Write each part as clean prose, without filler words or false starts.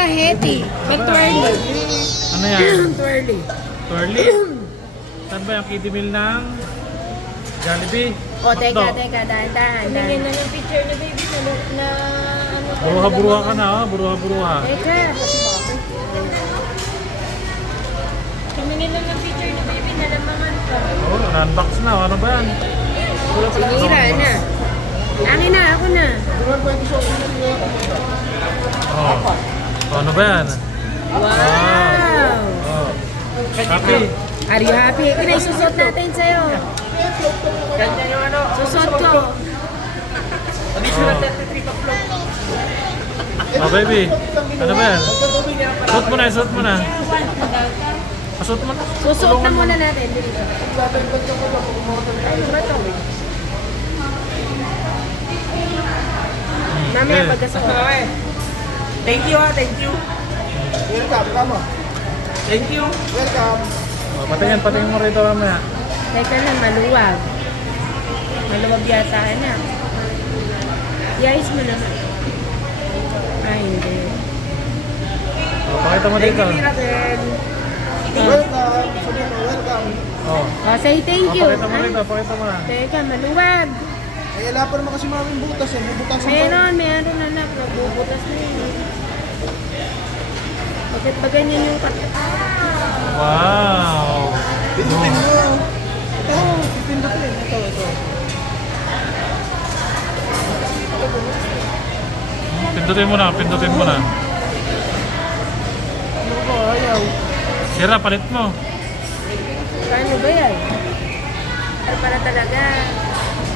ba Heti? But twirly. Ano yan? Twirly. Twirly? Saan ba yung kiddie meal ng Jollibee? O, teka, Hotdog. dahan-dahan. Tingnan na ng picture ni baby na ano pa. Buruha-buruha ka na, oh. Buruha-buruha. Teka. Tingnan na ng picture ni baby na lamangan pa. Oh, unbox na. Ano ba yan? Sinira na. Akin na, ako na. Oh. Ano ba yan? Wow! Oh. Happy. Are you happy? Ina, isusot natin sa'yo. Ganda yung ano. Susot ko. Oh, baby. Ano ba yan? Suot mo na, suot mo na. Suot mo na. Susot na muna natin. Dito. Ano ba to? Mamaya pagkasuot. Thank you thank you. Thank you. Oh, patingin mo rito mamaya. Teka lang, maluwag. Maluwag yata na. Iayos mo naman. Ay, hindi. Oh, pakita mo dito. Oh. Oh, say thank you. Pakita mo rito, pakita mo na. Teka, maluwag. Eh, wala pa naman kasi maming butas eh. Bubutas Meron anak. Nabubutas na yun. Bakit ba ganyan yung Wow. Pindutin mo. Ito, pipindutin. Ito. Pindutin mo na, pindutin mo na. Ano ba? Ayaw. Sira, palit mo. Paano ba yan? Ano para talaga?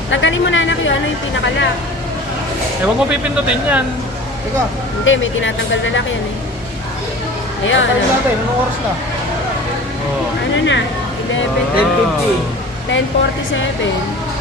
Tanggalin mo na anak yun. Ano yung pinakalock? Eh, wag mo pipindutin yan. Teka, Hindi, may tinatanggal na lock yan eh. Ayun. tayo natin. Anong oras na? Oh. Ano na? 11:50. 10:47.